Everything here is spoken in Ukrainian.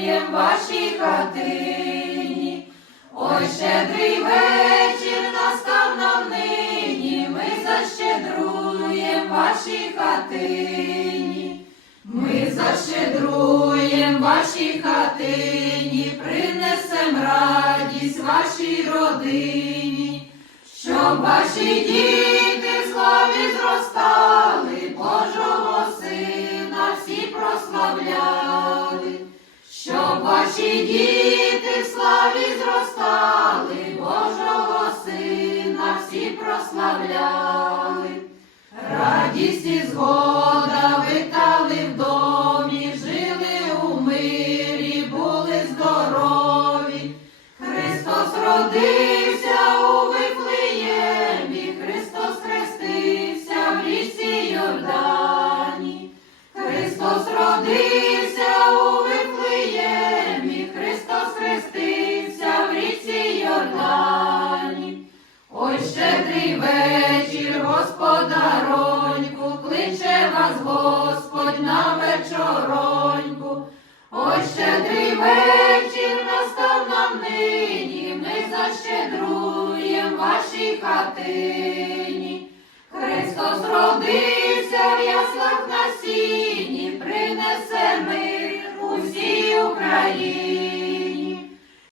щедруєм вашій хатині. Ой, щедрий вечір настав нам нині, ми защедруєм вашій хатині. Ми защедруєм вашій хатині, принесем радість вашій родині, щоб ваші діти в славі зростали, ваші діти в славі зростали, Божого Сина всі прославляли. Радість і згода витали в домі, жили у мирі, були здорові. Христос родився щедрий вечір, господароньку, кличе вас Господь на вечороньку. Ой, щедрий вечір настав нам нині, ми защедруєм вашій хатині. Христос родився в яслах на сіні, принесе мир усій Україні.